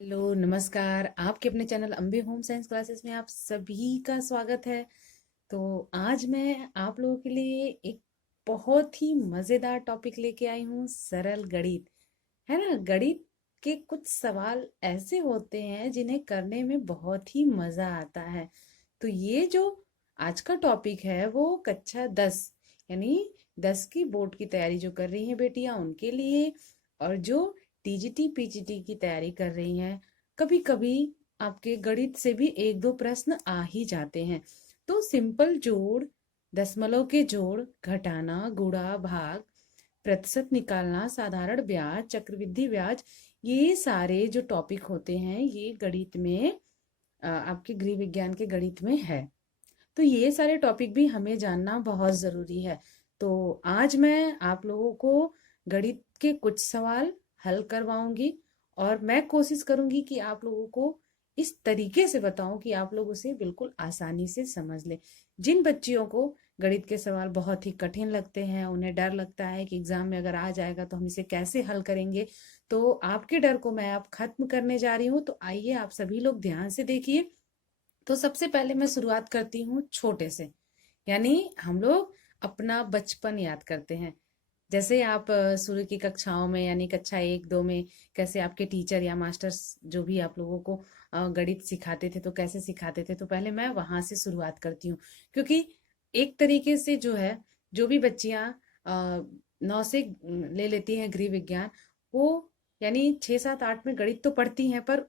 Hello नमस्कार। आपके अपने channel Ambe home science classes में आप सभी का स्वागत है। तो आज मैं आप लोगों के लिए एक बहुत ही मज़ेदार टॉपिक लेके आई हूँ, सरल गणित। है ना, गणित के कुछ सवाल ऐसे होते हैं जिन्हें करने में बहुत ही मज़ा आता है। तो ये जो आज का टॉपिक है वो कक्षा 10 यानी 10 की बोर्ड की तैयारी जो कर रही हैं बेटियां उनके लिए, और जो टीजीटी पीजीटी की तैयारी कर रही हैं। कभी कभी आपके गणित से भी एक दो प्रश्न आ ही जाते हैं। तो सिंपल जोड़, दशमलव के जोड़, घटाना, गुणा, भाग, प्रतिशत निकालना, साधारण ब्याज, चक्रवृद्धि ब्याज, ये सारे जो टॉपिक होते हैं ये गणित में आपके गृह विज्ञान के गणित में है। तो ये सारे टॉपिक भी हमें जानना बहुत ज़रूरी है। तो आज मैं आप लोगों को गणित के कुछ सवाल हल करवाऊंगी, और मैं कोशिश करूंगी कि आप लोगों को इस तरीके से बताऊं कि आप लोग उसे बिल्कुल आसानी से समझ लें। जिन बच्चियों को गणित के सवाल बहुत ही कठिन लगते हैं, उन्हें डर लगता है कि एग्जाम में अगर आ जाएगा तो हम इसे कैसे हल करेंगे, तो आपके डर को मैं अब खत्म करने जा रही हूँ। तो आइए आप सभी लोग ध्यान से देखिए। तो सबसे पहले मैं शुरुआत करती हूँ छोटे से, यानी हम लोग अपना बचपन याद करते हैं। जैसे आप शुरू की कक्षाओं में यानी कक्षा 1 2 में कैसे आपके टीचर या मास्टर्स जो भी आप लोगों को गणित सिखाते थे तो कैसे सिखाते थे, तो पहले मैं वहां से शुरुआत करती हूँ। क्योंकि एक तरीके से जो है, जो भी बच्चियां 9 से ले लेती हैं गृह विज्ञान, वो यानी 6 7 8 में गणित तो पढ़ती हैं, पर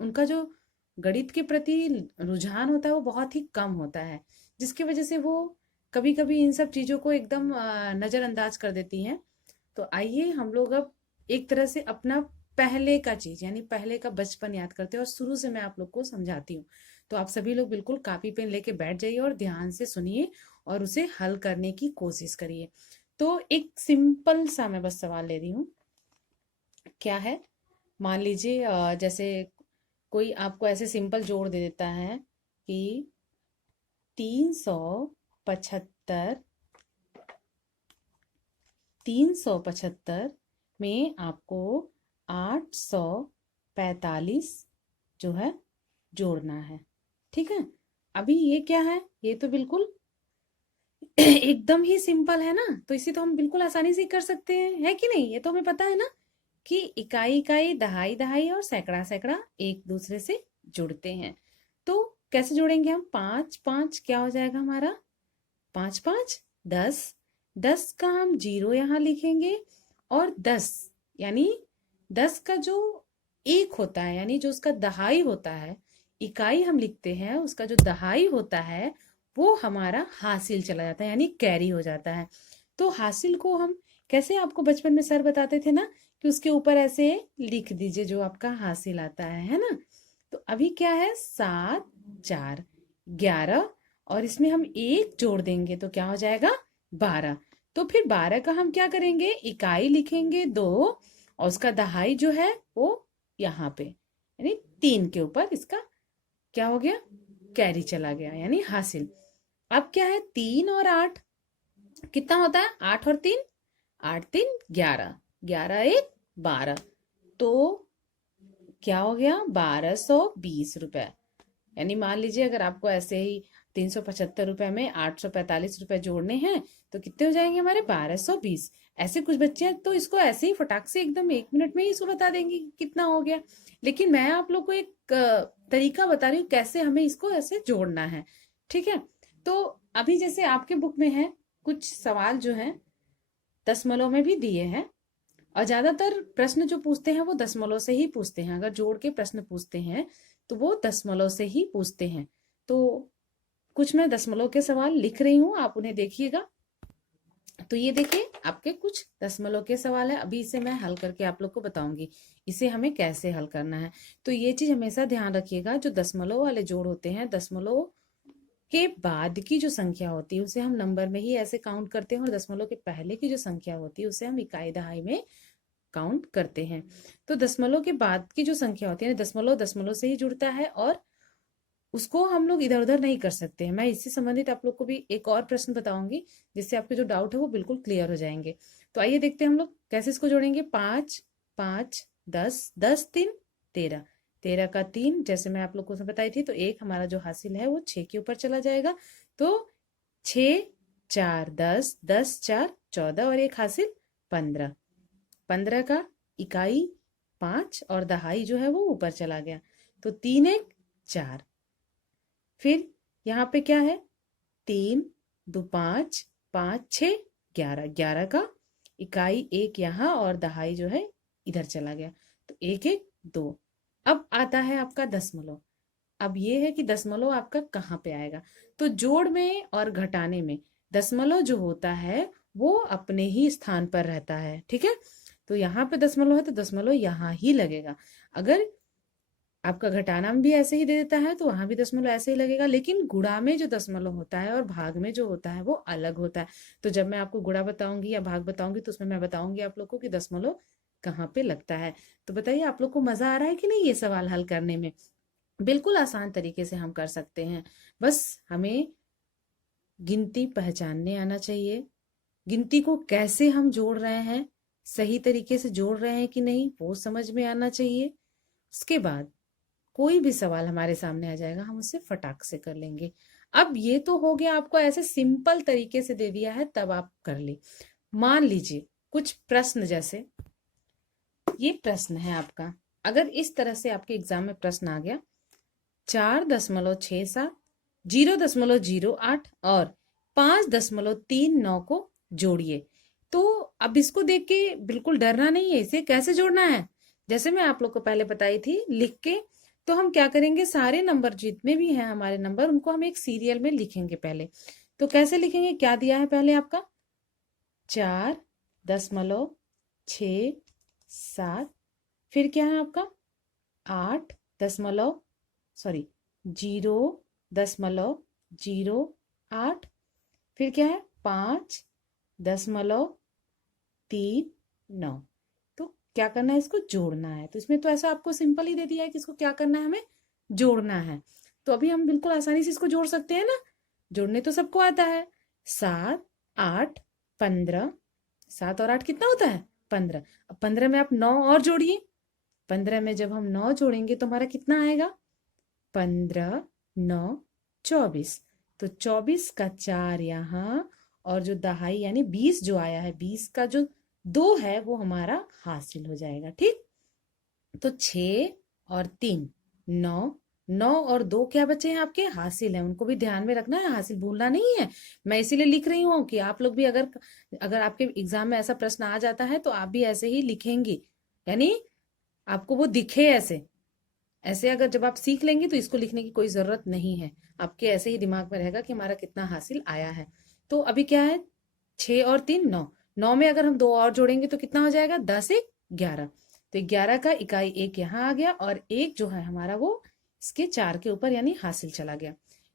उनका जो गणित के प्रति रुझान होता है वो बहुत ही कम होता है, जिसकी वजह से वो कभी कभी इन सब चीजों को एकदम नजरअंदाज कर देती हैं। तो आइए हम लोग अब एक तरह से अपना पहले का चीज यानी पहले का बचपन याद करते हैं, और शुरू से मैं आप लोग को समझाती हूँ। तो आप सभी लोग बिल्कुल कॉपी पेन लेके बैठ जाइए और ध्यान से सुनिए और उसे हल करने की कोशिश करिए। तो एक सिंपल सा मैं बस सवाल ले रही हूँ। क्या है, मान लीजिए जैसे कोई आपको ऐसे सिंपल जोड़ दे देता है कि 375 375 में आपको 845 जो है जोड़ना है। ठीक है, अभी ये क्या है, ये तो बिल्कुल एकदम ही सिंपल है ना, तो इसे तो हम बिल्कुल आसानी से कर सकते हैं, है कि नहीं? ये तो हमें पता है ना कि इकाई इकाई, दहाई दहाई और सैकड़ा सैकड़ा एक दूसरे से जुड़ते हैं। तो कैसे जोड़ेंगे हम? 5 5 क्या हो जाएगा हमारा? 5 5 10। 10 का हम जीरो यहाँ लिखेंगे, और 10 यानी 10 का जो एक होता है यानी जो उसका दहाई होता है, इकाई हम लिखते हैं, उसका जो दहाई होता है वो हमारा हासिल चला जाता है यानी कैरी हो जाता है। तो हासिल को हम कैसे, आपको बचपन में सर बताते थे ना कि उसके ऊपर ऐसे लिख दीजिए जो आपका हासिल आता है ना। तो अभी क्या है, 7 4 11, और इसमें हम एक जोड़ देंगे तो क्या हो जाएगा? 12। तो फिर 12 का हम क्या करेंगे, इकाई लिखेंगे 2, और उसका दहाई जो है वो यहाँ पे यानी 3 के ऊपर इसका क्या हो गया, कैरी चला गया यानी हासिल। अब क्या है, 3 और 8 कितना होता है? 8 और 3, 8 3 11, 11 1 12। तो क्या हो गया, 1220 रुपए। यानी मान लीजिए अगर आपको ऐसे ही 375 रुपए में 845 रुपए जोड़ने हैं तो कितने हो जाएंगे हमारे? 1220। ऐसे कुछ बच्चे हैं तो इसको ऐसे ही फटाक से एकदम 1 मिनट में ही इसको बता देंगे कि कितना हो गया। लेकिन मैं आप लोग को एक तरीका बता रही हूँ कैसे हमें इसको ऐसे जोड़ना है। ठीक है, तो अभी जैसे आपके बुक में है कुछ सवाल जो है दशमलव में भी दिए हैं, और ज्यादातर प्रश्न जो पूछते हैं वो दशमलव से ही पूछते हैं। अगर जोड़ के प्रश्न पूछते हैं तो वो दशमलव से ही पूछते हैं। तो कुछ मैं दशमलव के सवाल लिख रही हूँ, आप उन्हें देखिएगा। तो ये देखिए आपके कुछ दशमलव के सवाल है, अभी इसे मैं हल करके आप लोग को बताऊंगी इसे हमें कैसे हल करना है। तो ये चीज हमेशा ध्यान रखिएगा, जो दशमलव वाले जोड़ होते हैं, दशमलव के बाद की जो संख्या होती है उसे हम नंबर में ही ऐसे काउंट करते हैं, और दशमलव के पहले की जो संख्या होती है उसे हम इकाई दहाई में काउंट करते हैं। तो दशमलव के बाद की जो संख्या होती है, दशमलव दशमलव से ही जुड़ता है, और उसको हम लोग इधर उधर नहीं कर सकते हैं। मैं इससे संबंधित आप लोग को भी एक और प्रश्न बताऊंगी जिससे आपके जो डाउट है वो बिल्कुल क्लियर हो जाएंगे। तो आइए देखते हैं हम लोग कैसे इसको जोड़ेंगे। 5 5 10, 10 3 13, 13 का 3, जैसे मैं आप लोगों को बताई थी, तो एक हमारा जो हासिल है वो 6 के ऊपर चला जाएगा। तो 6 4 10, 10 4 14 और एक हासिल 15। 15 का इकाई 5 और दहाई जो है वो ऊपर चला गया। तो 3 1 4। फिर यहाँ पे क्या है, 3 2 5, 5 6 11। 11 का इकाई एक यहाँ और दहाई जो है इधर चला गया। तो 1 1 2। अब आता है आपका दशमलव। अब ये है कि दशमलव आपका कहाँ पे आएगा। तो जोड़ में और घटाने में दशमलव जो होता है वो अपने ही स्थान पर रहता है, ठीक है। तो यहाँ पे दशमलव है तो दशमलव यहाँ ही लगेगा। अगर आपका घटाना में भी ऐसे ही दे देता है तो वहां भी दशमलव ऐसे ही लगेगा, लेकिन गुणा में जो दशमलव होता है और भाग में जो होता है वो अलग होता है। तो जब मैं आपको गुणा बताऊंगी या भाग बताऊंगी तो उसमें मैं बताऊंगी आप लोग को कि दशमलव कहाँ पे लगता है। तो बताइए आप लोग को मजा आ रहा है कि नहीं ये सवाल हल करने में। बिल्कुल आसान तरीके से हम कर सकते हैं। बस हमें गिनती पहचानने आना चाहिए, गिनती को कैसे हम जोड़ रहे हैं, सही तरीके से जोड़ रहे हैं कि नहीं वो समझ में आना चाहिए। उसके बाद कोई भी सवाल हमारे सामने आ जाएगा हम उससे फटाक से कर लेंगे। अब ये तो हो गया, आपको ऐसे सिंपल तरीके से दे दिया है तब आप कर ले। मान लीजिए कुछ प्रश्न, जैसे ये प्रश्न है आपका, अगर इस तरह से आपके एग्जाम में प्रश्न आ गया, 4.67, 0.08 और 5.39 को जोड़िए। तो अब इसको देख के बिल्कुल डरना नहीं है, इसे कैसे जोड़ना है जैसे मैं आप लोग को पहले बताई थी लिख के। तो हम क्या करेंगे, सारे नंबर जितने भी हैं हमारे नंबर उनको हम एक सीरियल में लिखेंगे पहले। तो कैसे लिखेंगे, क्या दिया है पहले आपका, 4.67, फिर क्या है आपका 8 दशमलव सॉरी 0.08, फिर क्या है 5.39। तो क्या करना है, इसको जोड़ना है। तो इसमें तो ऐसा आपको सिंपल ही दे दिया है कि इसको क्या करना है, हमें जोड़ना है। तो अभी हम बिल्कुल आसानी से इसको जोड़ सकते हैं ना, जोड़ने तो सबको आता है। 7 8 15, 7 और 8 कितना होता है 15। अब 15 में आप 9 और जोड़िए। 15 में जब हम 9 जोड़ेंगे तो हमारा कितना आएगा, 15 9 24। तो 24 का 4 यहाँ, और जो दहाई यानी 20 जो आया है, 20 का जो 2 है वो हमारा हासिल हो जाएगा, ठीक। तो 6 और 3 9, 9 और 2 क्या बचे हैं आपके, हासिल है, उनको भी ध्यान में रखना है, हासिल भूलना नहीं है। मैं इसीलिए लिख रही हूँ कि आप लोग भी अगर अगर आपके एग्जाम में ऐसा प्रश्न आ जाता है तो आप भी ऐसे ही लिखेंगी, यानी आपको वो दिखे ऐसे। ऐसे अगर जब आप सीख लेंगे तो इसको लिखने की कोई जरूरत नहीं है, आपके ऐसे ही दिमाग में रहेगा कि हमारा कितना हासिल आया है। तो अभी क्या है, 6 और 3 9, 9 में अगर हम 2 और जोड़ेंगे तो कितना हो जाएगा, 10 1 11। तो 11 का इकाई एक यहाँ आ गया और एक जो है हमारा वो इसके 4 के ऊपर यानी हासिल चला गया।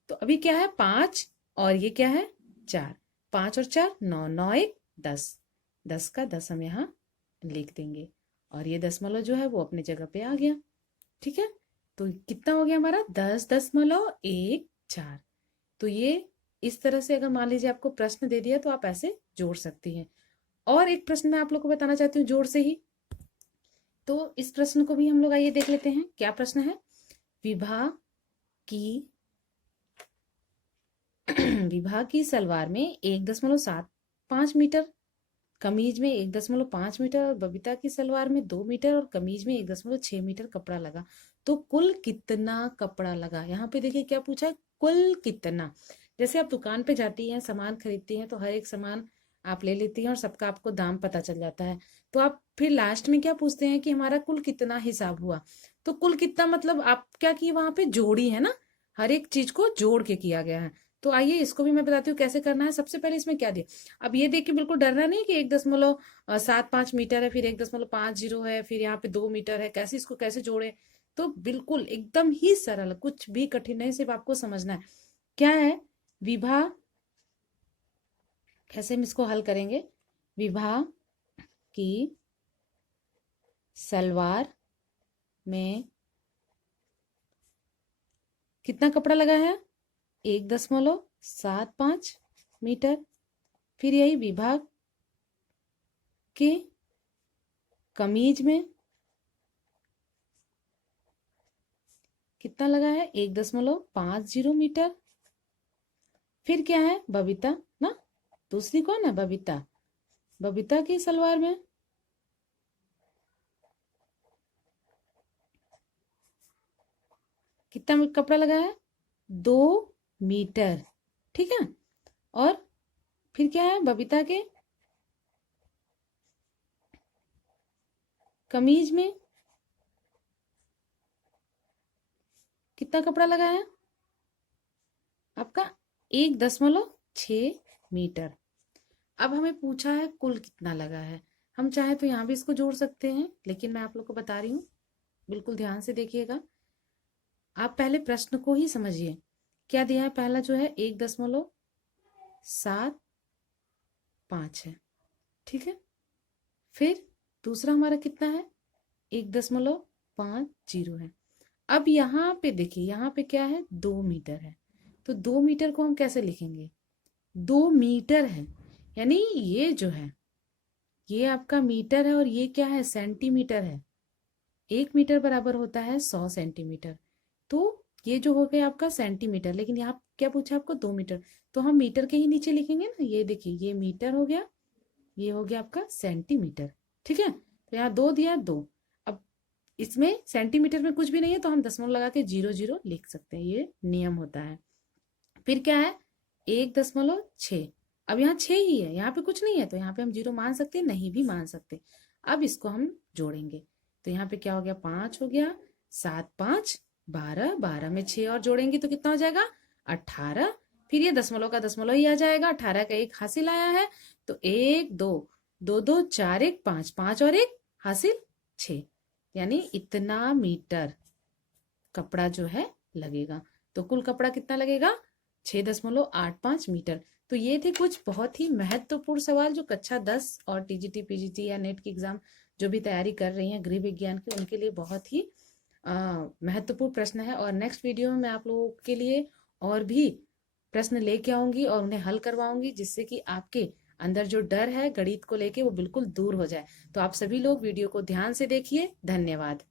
तो अभी क्या है 5 और ये क्या है 4, 5 और 4 9, 9 1 10, 10 का 10 हम यहाँ लिख देंगे और ये दशमलव जो है वो अपनी जगह पे आ गया, ठीक है। तो कितना हो गया हमारा 10.14। तो ये इस तरह से अगर मान लीजिए आपको प्रश्न दे दिया तो आप ऐसे जोड़ सकती हैं। और एक प्रश्न मैं आप लोग को बताना चाहती हूँ जोड़ से ही। तो इस प्रश्न को भी हम लोग आइए देख लेते हैं, क्या प्रश्न है। विभा की विभा की सलवार में 1.75 मीटर, कमीज में 1.5 मीटर और बबीता की सलवार में 2 मीटर और कमीज में 1.6 मीटर कपड़ा लगा। तो कुल कितना कपड़ा लगा, यहाँ पे देखिए क्या पूछा है, कुल कितना। जैसे आप दुकान पे जाती हैं सामान खरीदती हैं तो हर एक सामान आप ले लेती हैं और सबका आपको दाम पता चल जाता है। तो आप फिर लास्ट में क्या पूछते हैं कि हमारा कुल कितना हिसाब हुआ। तो कुल कितना मतलब आप क्या किए वहां पे, जोड़ी है ना, हर एक चीज को जोड़ के किया गया है। तो आइए इसको भी मैं बताती हूँ कैसे करना है। सबसे पहले इसमें क्या दिया, अब ये देख के बिल्कुल डरना नहीं कि 1.75 मीटर है, फिर 1.50 है, फिर यहाँ पे 2 मीटर है, कैसे इसको कैसे जोड़े। तो बिल्कुल एकदम ही सरल, कुछ भी कठिन नहीं, सिर्फ आपको समझना है क्या है। विभा, कैसे हम इसको हल करेंगे, विभा की सलवार में कितना कपड़ा लगा है, 1.75 मीटर। फिर यही विभाग के कमीज में कितना लगा है 1.50 मीटर। फिर क्या है बबीता ना, दूसरी कौन है बबीता, बबीता की सलवार में कितना कपड़ा लगा है 2 मीटर। ठीक है, और फिर क्या है बबीता के कमीज में कितना कपड़ा लगा है आपका 1.6 मीटर। अब हमें पूछा है कुल कितना लगा है। हम चाहे तो यहाँ भी इसको जोड़ सकते हैं, लेकिन मैं आप लोग को बता रही हूँ, बिल्कुल ध्यान से देखिएगा। आप पहले प्रश्न को ही समझिए। क्या दिया है, पहला जो है 1.75 है, ठीक है। फिर दूसरा हमारा कितना है 1.50 है। अब यहाँ पे देखिए, यहाँ पे क्या है 2 मीटर है, तो 2 मीटर को हम कैसे लिखेंगे, 2 मीटर है, यानी ये जो है ये आपका मीटर है और ये क्या है सेंटीमीटर है। 1 मीटर बराबर होता है 100 सेंटीमीटर। तो ये जो हो गया आपका सेंटीमीटर, लेकिन यहाँ क्या पूछा आपको 2 मीटर, तो हम मीटर के ही नीचे लिखेंगे ना। ये देखिए ये मीटर हो गया, ये हो गया आपका सेंटीमीटर। ठीक है, तो यहाँ 2 दिया 2। अब इसमें सेंटीमीटर में कुछ भी नहीं है तो हम दशमलव लगा के 0 0 लिख सकते हैं, ये नियम होता है। फिर क्या है 1.6। अब यहाँ 6 ही है, यहाँ पे कुछ नहीं है, तो यहाँ पे हम 0 मान सकते हैं, नहीं भी मान सकते। अब इसको हम जोड़ेंगे, तो यहाँ पे क्या हो गया 5 हो गया, 7 5 12, 12 में 6 और जोड़ेंगे तो कितना हो जाएगा 18। फिर ये दशमलव का दशमलव ही आ जाएगा, 18 का 1 हासिल आया है, तो 1 2 2 2 4 1 5, 5 और 1 हासिल 6, यानी इतना मीटर कपड़ा जो है लगेगा। तो कुल कपड़ा कितना लगेगा 6.85 मीटर। तो ये थे कुछ बहुत ही महत्वपूर्ण सवाल जो कक्षा 10 और टीजीटी पीजीटी या नेट की एग्जाम जो भी तैयारी कर रही हैं गृह विज्ञान की, उनके लिए बहुत ही महत्वपूर्ण प्रश्न है। और नेक्स्ट वीडियो में मैं आप लोगों के लिए और भी प्रश्न लेके आऊंगी और उन्हें हल करवाऊंगी, जिससे कि आपके अंदर जो डर है गणित को लेके वो बिल्कुल दूर हो जाए। तो आप सभी लोग वीडियो को ध्यान से देखिए। धन्यवाद।